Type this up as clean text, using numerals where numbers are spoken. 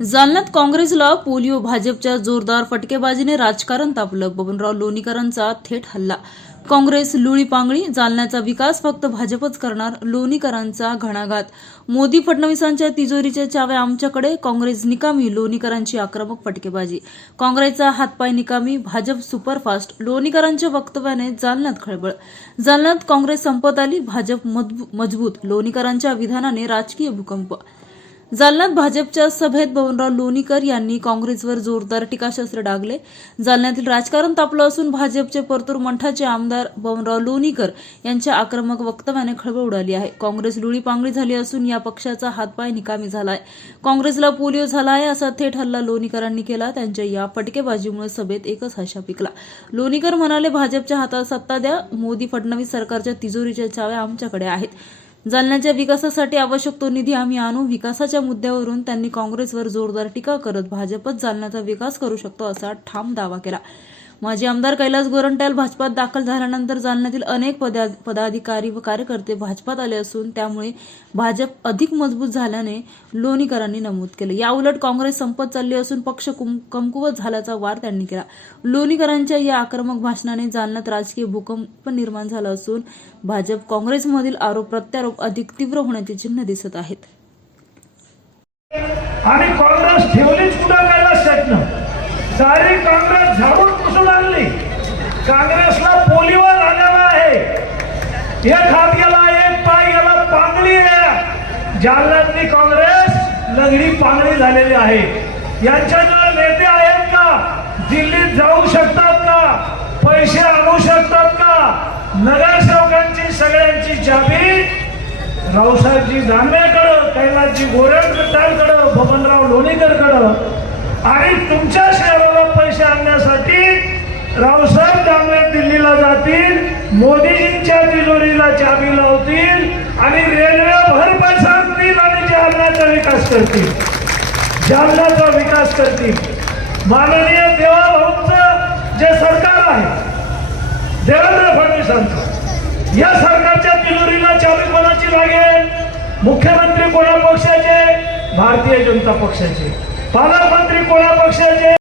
जालन्यात काँग्रेसला पोलिओ, भाजपच्या जोरदार फटकेबाजीने राजकारण तापलं. बबनराव लोणीकरांचा थेट हल्ला. काँग्रेस लुळीपांगळी. जालन्याचा विकास फक्त भाजपच करणार. लोणीकरांचा घणाघात. मोदी फडणवीसांच्या तिजोरीच्या चाव्या आमच्याकडे. काँग्रेस निकामी. लोणीकरांची आक्रमक फटकेबाजी. काँग्रेसचा हातपाय निकामी. भाजप सुपरफास्ट. लोणीकरांच्या वक्तव्याने जालन्यात खळबळ. जालन्यात काँग्रेस संपत आली, भाजप मजबूत. लोणीकरांच्या विधानाने राजकीय भूकंप. जालन्यात भाजपच्या सभेत बबनराव लोणीकर यांनी काँग्रेसवर जोरदार टीकास्त्र डागले. जालन्यातील राजकारण तापलं असून भाजपचे परतूर मंठाचे आमदार बबनराव लोणीकर यांच्या आक्रमक वक्तव्याने खळबळ उडाली आहे. काँग्रेस लुळीपांगळी झाली असून या पक्षाचा हातपाय निकामी झालाय. काँग्रेसला पोलिओ झाला आहे असा थेट हल्ला लोणीकरांनी केला. त्यांच्या या फटकेबाजीमुळे सभेत एकच हशा पिकला. लोणीकर म्हणाले, भाजपच्या हातात सत्ता द्या. मोदी फडणवीस सरकारच्या तिजोरीच्या चाव्या आमच्याकडे आहेत. जालन्याच्या विकासासाठी आवश्यक तो निधी आम्ही आणू. विकासाच्या मुद्द्यावरून त्यांनी काँग्रेसवर जोरदार टीका करत भाजपच जालन्याचा विकास करू शकतो असा ठाम दावा केला. माजी आमदार कैलास गोरंट्याल भाजपात दाखल झाल्यानंतर जालन्यातील अनेक पदाधिकारी व कार्यकर्ते भाजपात आले असून त्यामुळे भाजप अधिक मजबूत झाल्याने लोणीकरांनी नमूद केलं. याउलट काँग्रेस संपत चालली असून पक्ष कमकुवत झाल्याचा वार त्यांनी केला. लोणीकरांच्या या आक्रमक भाषणाने जालन्यात राजकीय भूकंप निर्माण झाला असून भाजप काँग्रेसमधील आरोप प्रत्यारोप अधिक तीव्र होण्याची चिन्ह दिसत आहेत. आणि काँग्रेस ठेवलीच कुठं कैलास सारी काँग्रेस झाडून पुसून आणली. काँग्रेसला पोलिओ झालेला आहे. एक हात गेला, एक पाय गेला, पांगळी आहे. जालन्यातली काँग्रेस लंगडी पांगळी झालेली आहे. यांच्याजवळ नेते आहेत का? दिल्लीत जाऊ शकतात का? पैसे आणू शकतात का? नगरसेवकांची सगळ्यांची चाबी रावसाहेबजी दानवेकडं, कैलासजी गोरंट्यालकडं, बबनराव लोणीकरकडं. आणि तुमच्या शहराला पैसे आणण्यासाठी रावसाहेब दानवे दिल्लीला जातील, मोदीजींच्या तिजोरीला चाबी लावतील आणि रेल्वेभर पैसा आणतील आणि जालन्याचा विकास करतील. जालन्याचा विकास करतील. माननीय देवाभाऊंचं जे सरकार आहे, देवेंद्र फडणवीसांचं, या सरकारच्या तिजोरीला चाबी कोणाची लागेल? मुख्यमंत्री कोणा पक्षाचे? भारतीय जनता पक्षाचे. पालकमंत्री कोणा पक्षाचे?